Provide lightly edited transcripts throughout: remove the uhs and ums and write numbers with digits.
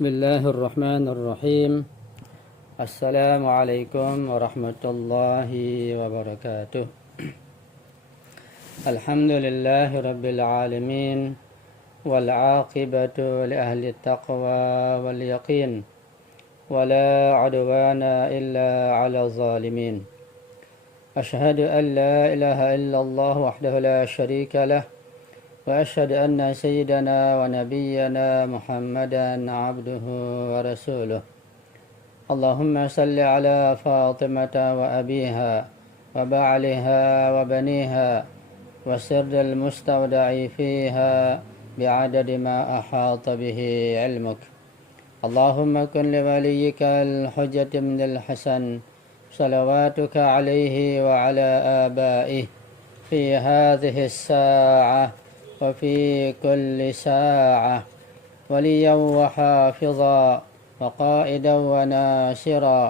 الله الرحمن الرحيم. السلام عليكم ورحمة الله وبركاته. الحمد لله رب العالمين والعاقبة لأهل التقوى واليقين ولا عدوان إلا على الظالمين. أشهد أن لا إله إلا الله وحده لا شريك له وأشهد أن سيدنا ونبينا محمدا عبده ورسوله. اللهم صل على فاطمة وأبيها وبعلها وبنيها وسر المستودع فيها بعدد ما أحاط به علمك. اللهم كن لوليك الحجة من الحسن صلواتك عليه وعلى آبائه في هذه الساعة وفي كل ساعة وليا وحافظا وقائدا وناصرا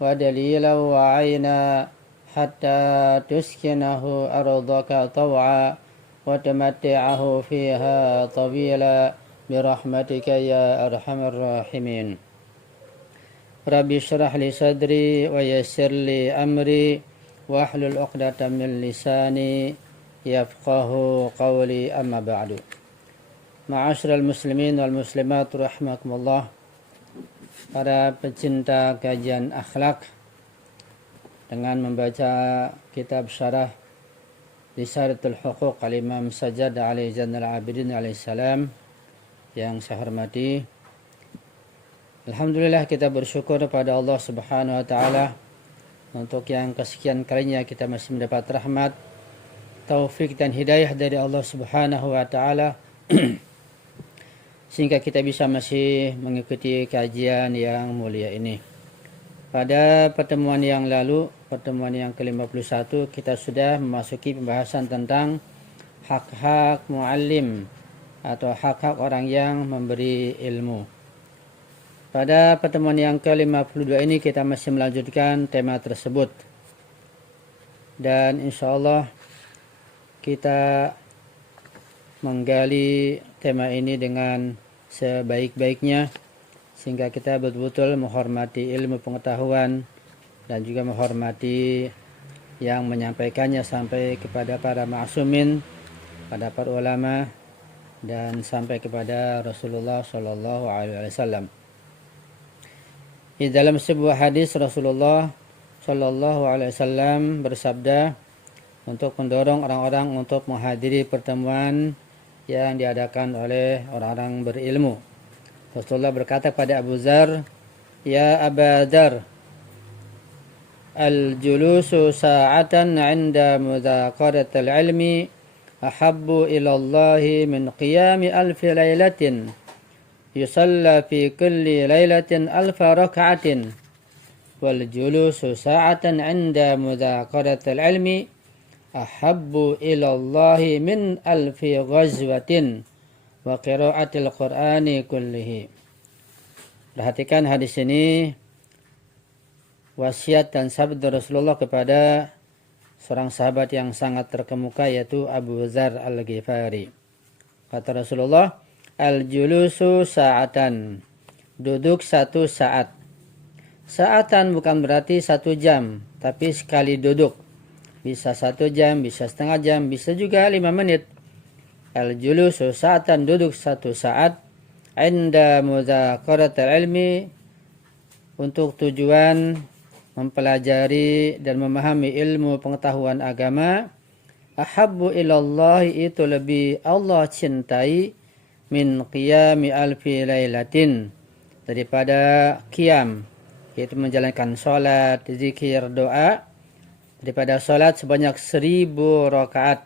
ودليلا وعينا حتى تسكنه أرضك طوعا وتمتعه فيها طويلا برحمتك يا أرحم الراحمين. رب اشرح لي صدري ويسر لي أمري واحلل عقدة من لساني yafqahu qawli amma ba'du. Ma'asyiral muslimin wal muslimat rahimakumullah. Para pecinta kajian akhlak, dengan membaca kitab syarah Risalatul Huquq al-Imam Sajjad alaihi Zainal Abidin alaihi salam yang saya hormati, alhamdulillah kita bersyukur kepada Allah Subhanahu wa taala untuk yang kesekian kalinya kita masih mendapat rahmat, taufik dan hidayah dari Allah Subhanahu wa taala sehingga kita bisa masih mengikuti kajian yang mulia ini. Pada pertemuan yang lalu, pertemuan yang ke-51, kita sudah memasuki pembahasan tentang hak-hak muallim atau hak-hak orang yang memberi ilmu. Pada pertemuan yang ke-52 ini kita masih melanjutkan tema tersebut. Dan insyaallah kita menggali tema ini dengan sebaik-baiknya sehingga kita betul-betul menghormati ilmu pengetahuan dan juga menghormati yang menyampaikannya sampai kepada para ma'sumin, pada para ulama dan sampai kepada Rasulullah sallallahu alaihi wasallam. Di dalam sebuah hadis Rasulullah sallallahu alaihi wasallam bersabda untuk mendorong orang-orang untuk menghadiri pertemuan yang diadakan oleh orang-orang berilmu. Rasulullah berkata kepada Abu Dzar, "Ya Aba Dzar, al-julusu sa'atan 'inda mudhaqaratil ilmi ahabbu ila Allah min qiyami alfi lailatin yusalla fi kulli lailatin alfa rak'atin wal julusu sa'atan 'inda mudhaqaratil ilmi ahabbu ilallahi min alfi ghazwatin wa qiraatil qur'ani kullihi." Perhatikan hadis ini, wasiat dan sabda Rasulullah kepada seorang sahabat yang sangat terkemuka, yaitu Abu Dzar Al-Ghifari. Kata Rasulullah, "Al-julusu sa'atan." Duduk 1 saat. Sa'atan bukan berarti 1 jam, tapi sekali duduk. Bisa 1 jam, bisa setengah jam, bisa juga 5 menit. Al-julusu sa'atan, duduk 1 saat. Inda mudhaqaratil ilmi, untuk tujuan mempelajari dan memahami ilmu pengetahuan agama. Ahabbu ilallahi, itu lebih Allah cintai, min qiyami alfi lailatin, daripada qiyam, yaitu menjalankan sholat, zikir, doa, daripada salat sebanyak 1000 rakaat.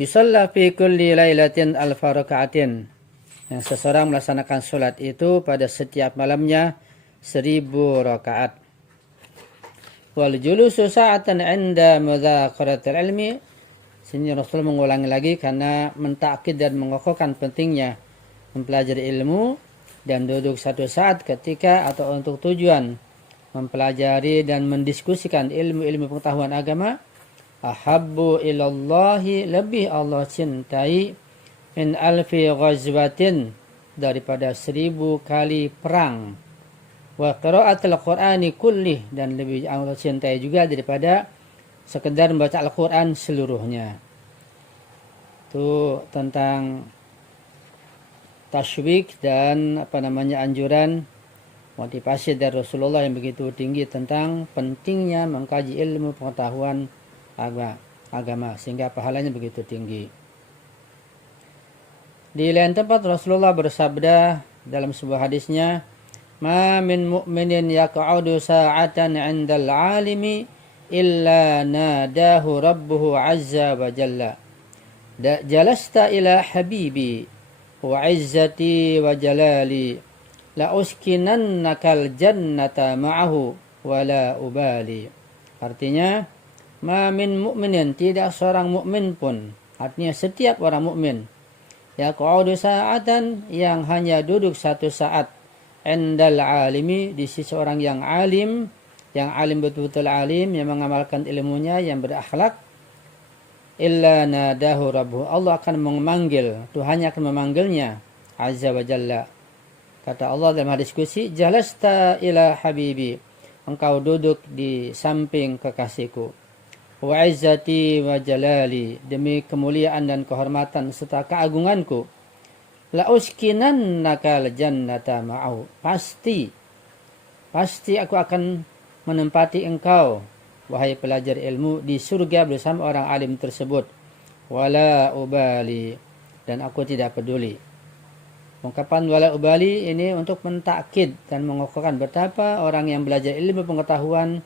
Yusalla fi kulli lailatin alfa rakaatin, yang seseorang melaksanakan salat itu pada setiap malamnya 1000 rakaat. Wal julusu sa'atan 'inda mudhaqaratil ilmi. Sini Rasul mengulangi lagi karena mentakkid dan mengokohkan pentingnya mempelajari ilmu dan duduk 1 saat ketika atau untuk tujuan mempelajari dan mendiskusikan ilmu-ilmu pengetahuan agama. Ahabbu ilallahi, lebih Allah cintai, min alfi ghazwatin, daripada 1000 kali perang. Wa qiraatul Qur'ani kullih, dan lebih Allah cintai juga daripada sekedar membaca Al-Quran seluruhnya. Itu tentang tasywiq dan anjuran motivasi dari Rasulullah yang begitu tinggi tentang pentingnya mengkaji ilmu pengetahuan agama sehingga pahalanya begitu tinggi. Di lain tempat Rasulullah bersabda dalam sebuah hadisnya, "Ma min mu'minin yaq'udu sa'atan 'indal 'alimi illa nadahu rabbuhu 'azza wa jalla. Jalasta ila habibi wa 'izzati wa jalali la uskinannakal jannata ma'ahu wa la ubali." Artinya, ma min mu'minin, tidak seorang mukmin pun, artinya setiap orang mukmin, yaq'udu sa'atan, yang hanya duduk satu saat, indal alimi, di sisi orang yang alim betul-betul alim, yang mengamalkan ilmunya, yang berakhlak, illa nadahu rabbuhu, Allah akan memanggil, Tuhannya akan memanggilnya, azza wa jalla. Kata Allah dalam hadis qudsi, jalasta ila habibi, engkau duduk di samping kekasihku, wa izzati wa jalali, demi kemuliaan dan kehormatan serta keagunganku, la uskinannaka jannata ma'au, pasti aku akan menempati engkau, wahai pelajar ilmu, di surga bersama orang alim tersebut, wala ubali, dan aku tidak peduli. Ungkapan wala ubali ini untuk mentakkid dan mengukuhkan betapa orang yang belajar ilmu pengetahuan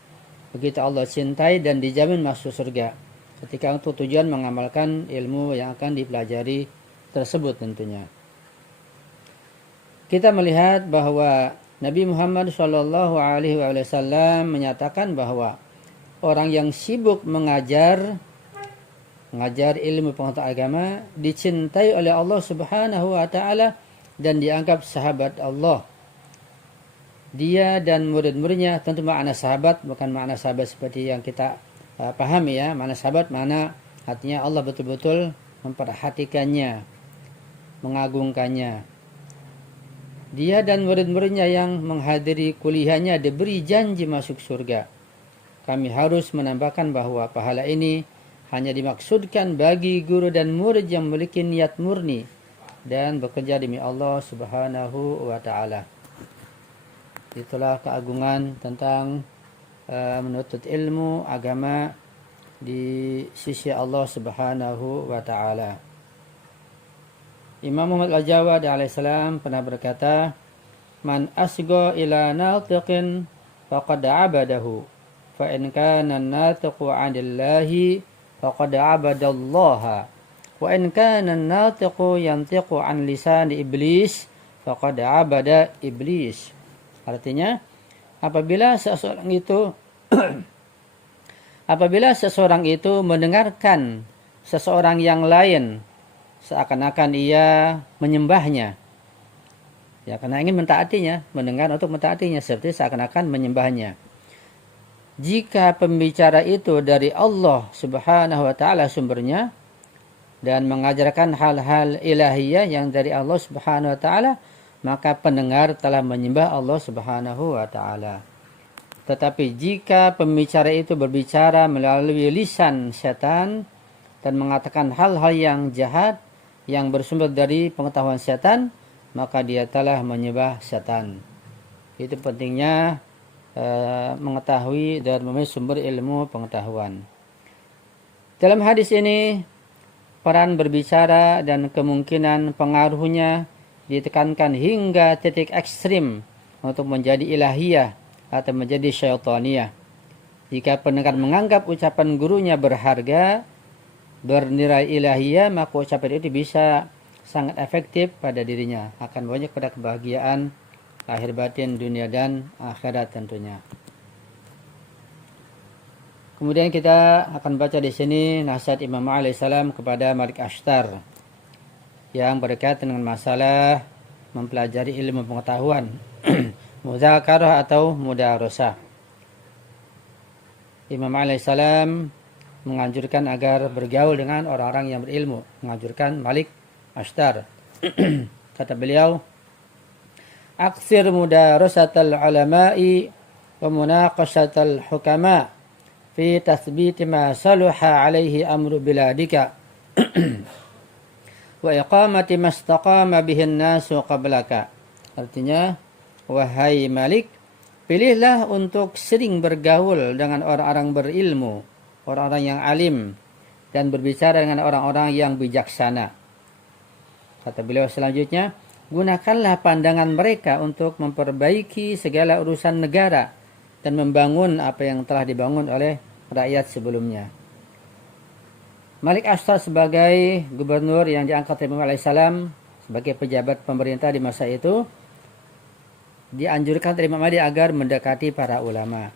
begitu Allah cintai dan dijamin masuk surga ketika untuk tujuan mengamalkan ilmu yang akan dipelajari tersebut tentunya. Kita melihat bahwa Nabi Muhammad SAW menyatakan bahwa orang yang sibuk mengajar ilmu pengetahuan agama dicintai oleh Allah Subhanahu wa taala dan dianggap sahabat Allah. Dia dan murid-muridnya, tentu makna sahabat bukan makna sahabat seperti yang kita pahami ya. Makna sahabat makna artinya Allah betul-betul memperhatikannya, mengagungkannya. Dia dan murid-muridnya yang menghadiri kuliahnya diberi janji masuk surga. Kami harus menambahkan bahwa pahala ini hanya dimaksudkan bagi guru dan murid yang memiliki niat murni dan bekerja demi Allah Subhanahu wa taala. Itulah keagungan tentang menuntut ilmu agama di sisi Allah Subhanahu wa taala. Imam Muhammad Al-Jawad alaihissalam pernah berkata, "Man asgo ila natiqin faqad abadahu, fa in kana an-natiqu 'anillahi faqad abadallaha, wa in kana an-natiqu yantiqu 'an lisan iblis faqad abada iblis." Artinya, apabila seseorang itu mendengarkan seseorang yang lain seakan-akan ia menyembahnya, ya, karena ingin mentaatinya, mendengar untuk mentaatinya seperti seakan-akan menyembahnya. Jika pembicara itu dari Allah Subhanahu wa taala sumbernya dan mengajarkan hal-hal ilahiyah yang dari Allah Subhanahu wa taala, maka pendengar telah menyembah Allah Subhanahu wa taala. Tetapi jika pembicara itu berbicara melalui lisan setan dan mengatakan hal-hal yang jahat yang bersumber dari pengetahuan setan, maka dia telah menyembah setan. Itu pentingnya mengetahui dan memiliki sumber ilmu pengetahuan. Dalam hadis ini, peran berbicara dan kemungkinan pengaruhnya ditekankan hingga titik ekstrim untuk menjadi ilahiyah atau menjadi syaitaniyah. Jika pendengar menganggap ucapan gurunya berharga, bernilai ilahiyah, maka ucapan itu bisa sangat efektif pada dirinya, akan banyak pada kebahagiaan lahir batin dunia dan akhirat tentunya. Kemudian kita akan baca di sini nasihat Imam alaihissalam kepada Malik Ashtar yang berkaitan dengan masalah mempelajari ilmu pengetahuan, muzakarah atau mudarasah. Imam alaihissalam menganjurkan agar bergaul dengan orang-orang yang berilmu, menganjurkan Malik Ashtar. Kata beliau, aksir mudarasatal ulama'i wa munaqashatal hukama fi tathbiti ma saluha alaihi amru biladika wa iqamati mastaqama bihin nasu qablaka. Artinya, wahai Malik, pilihlah untuk sering bergaul dengan orang-orang berilmu, orang-orang yang alim, dan berbicara dengan orang-orang yang bijaksana. Kata beliau selanjutnya, gunakanlah pandangan mereka untuk memperbaiki segala urusan negara dan membangun apa yang telah dibangun oleh rakyat sebelumnya. Malik Ashtar sebagai gubernur yang diangkat oleh Imam alaihissalam sebagai pejabat pemerintah di masa itu, dianjurkan oleh Imam Mahdi agar mendekati para ulama.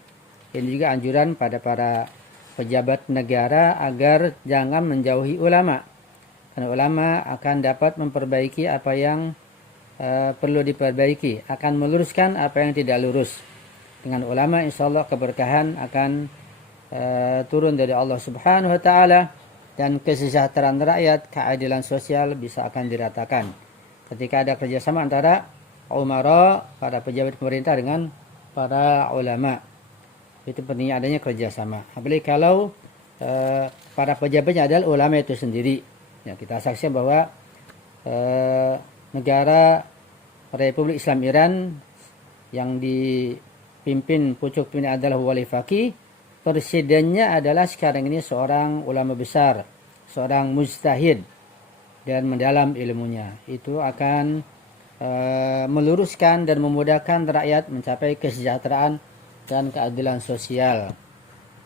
Ini juga anjuran pada para pejabat negara agar jangan menjauhi ulama. Karena ulama akan dapat memperbaiki apa yang perlu diperbaiki, akan meluruskan apa yang tidak lurus. Dengan ulama insyaallah keberkahan akan turun dari Allah Subhanahu wa taala, dan kesejahteraan rakyat, keadilan sosial bisa akan diratakan. Ketika ada kerjasama antara umara, para pejabat pemerintah dengan para ulama, itu pentingnya adanya kerjasama. Apalagi kalau para pejabatnya adalah ulama itu sendiri. Ya, kita saksikan bahwa negara Republik Islam Iran yang dipimpin pucuk pimpinan adalah wali faqih, presidennya adalah sekarang ini seorang ulama besar, seorang mujtahid dan mendalam ilmunya. Itu akan meluruskan dan memudahkan rakyat mencapai kesejahteraan dan keadilan sosial.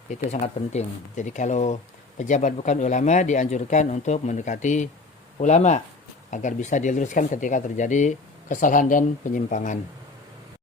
Itu sangat penting. Jadi kalau pejabat bukan ulama, dianjurkan untuk mendekati ulama agar bisa diluruskan ketika terjadi kesalahan dan penyimpangan.